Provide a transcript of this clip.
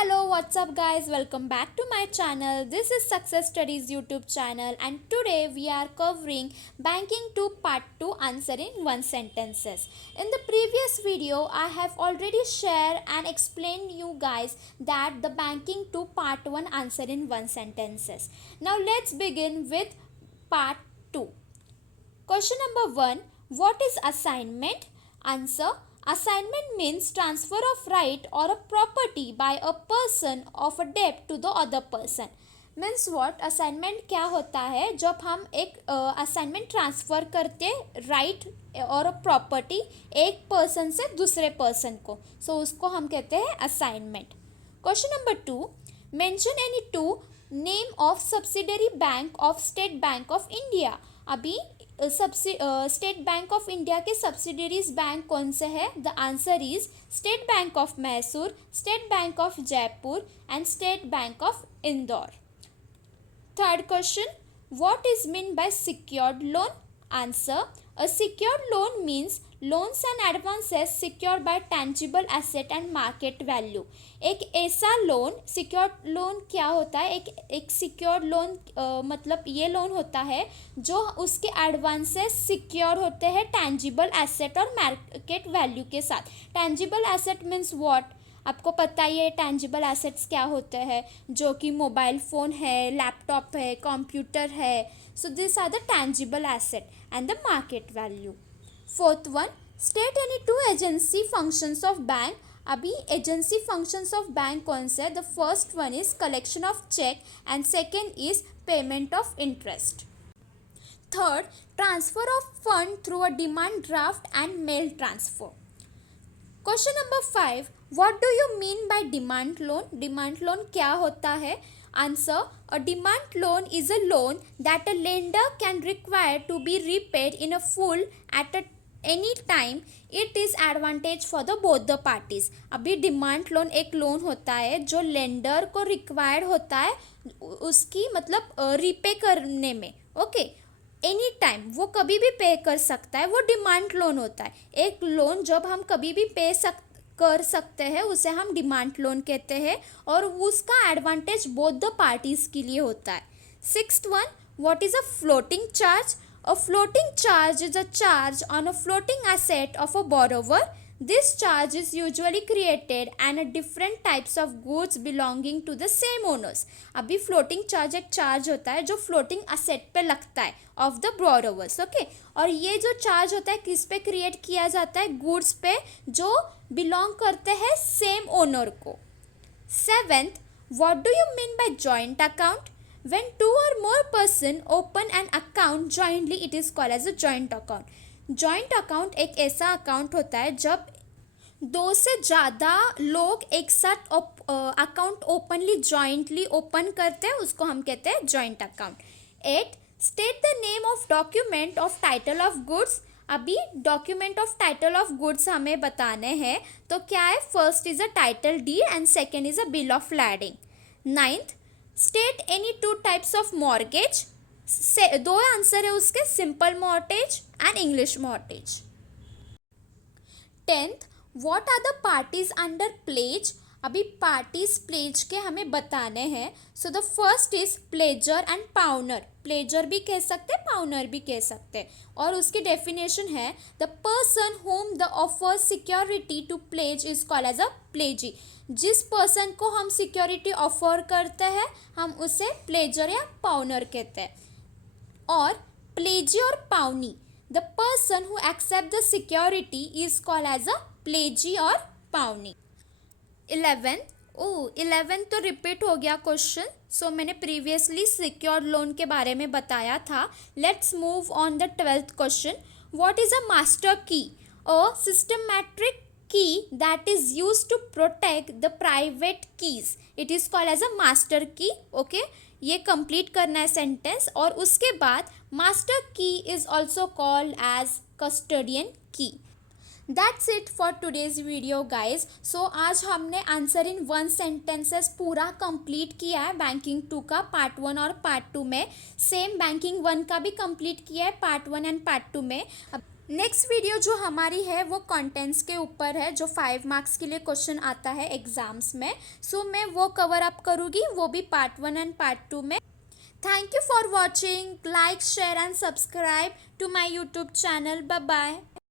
Hello, what's up, guys? Welcome back to my channel. This is Success Studies YouTube channel, and today we are covering Banking 2 Part 2 Answer in 1 Sentences. In the previous video, I have already shared and explained you guys that the Banking 2 Part 1 Answer in 1 Sentences. Now let's begin with Part 2. Question number 1. What is assignment? Answer. Assignment means transfer of right or a property by a person of a debt to the other person. Means what assignment क्या होता है? जब हम एक assignment transfer करते right और property एक person से दूसरे पर्सन को, सो उसको हम कहते हैं assignment. Question number 2. Mention any two name of subsidiary bank of state bank of India. अभी स्टेट बैंक ऑफ इंडिया के सब्सिडरीज बैंक कौन से हैं? The answer is state bank of Mysore, state bank of Jaipur and state bank of Indore. Third question. What is mean by secured loan? Answer. A secured loan means loans and advances secured by tangible asset and market value. एक ऐसा loan, secured loan क्या होता है? एक secured loan मतलब ये loan होता है जो उसके एडवांसेस सिक्योर होते हैं टैंजिबल एसेट और मार्केट वैल्यू के साथ. Tangible asset means what? आपको पता ही है टैंजिबल एसेट्स क्या होते हैं, जो कि मोबाइल फ़ोन है, लैपटॉप है, कंप्यूटर है. So this are the tangible asset and the market value. Fourth one. State any two agency functions of bank. अभी एजेंसी फंक्शंस ऑफ बैंक कौन से है? The first one is collection of cheque and second is payment of interest. Third, transfer of fund through a demand draft and mail transfer. Question number 5. What do you mean bye demand loan? Demand loan क्या होता है? Answer. A demand loan is a loan that a lender can require to be repaid in a full at a any time. It is advantage for the both the parties. अभी demand loan एक loan होता है जो lender को required होता है उसकी मतलब रीपे करने में. ओके, एनी टाइम, वो कभी भी पे कर सकता है, वो डिमांड लोन होता है. एक लोन जब हम कभी भी कर सकते हैं उसे हम डिमांड लोन कहते हैं और उसका एडवांटेज बोथ द पार्टीज के लिए होता है. Sixth one. What is a floating charge? A floating charge is a charge on a floating asset of a borrower. This charge is usually created and a different types of goods belonging to the same owners. अभी floating charge एक charge होता है जो floating asset पे लगता है of the borrowers. Okay, और ये जो charge होता है किस पे create किया जाता है? goods पे जो belong करते हैं same owner को. Seventh, what do you mean by joint account? When two or more person open an account jointly, it is called as a joint account. Joint account एक ऐसा अकाउंट होता है जब दो से ज़्यादा लोग एक साथ अकाउंट ओपनली जॉइंटली ओपन करते हैं, उसको हम कहते हैं joint account. 8. State the name of document of title of goods. अभी document of title of goods हमें बताने हैं, तो क्या है? First is a title deed and second is a bill of lading. 9th. State any two types of mortgage. दो answer है उसके, simple mortgage and English mortgage. 10th. What are the parties under pledge. अभी parties pledge के हमें बताने हैं. So the first is pleasure and pawnor. Pleasure भी कह सकते हैं, पाउनर भी कह सकते हैं, और उसकी डेफिनेशन है the person home the offer security to pledge is called as a pledgee. जिस पर्सन को हम सिक्योरिटी ऑफर करते हैं हम उसे प्लेजर या पाउनर कहते हैं. और प्लेजी और pawnee, the person who accept the security is called as a pledgee और पाउनी. 11 तो रिपीट हो गया क्वेश्चन, सो मैंने प्रीवियसली सिक्योर्ड लोन के बारे में बताया था. Let's move on the 12th question. What is a master key? A systematic key that is used to protect the private keys. It is called as a master key. Okay, ये complete करना है sentence, और उसके बाद master key is also called as custodian key. That's it for today's video guys. So आज हमने answer इन 1 sentences पूरा कंप्लीट किया है बैंकिंग 2 का पार्ट 1 और पार्ट 2 में. सेम बैंकिंग 1 का भी कंप्लीट किया है पार्ट 1 एंड पार्ट 2 में. नेक्स्ट वीडियो जो हमारी है वो कंटेंट्स के ऊपर है, जो 5 मार्क्स के लिए क्वेश्चन आता है एग्जाम्स में। सो मैं वो कवर अप करूँगी, वो भी पार्ट 1 एंड पार्ट 2 में। Thank you for watching, like share and subscribe to my YouTube channel. Bye bye.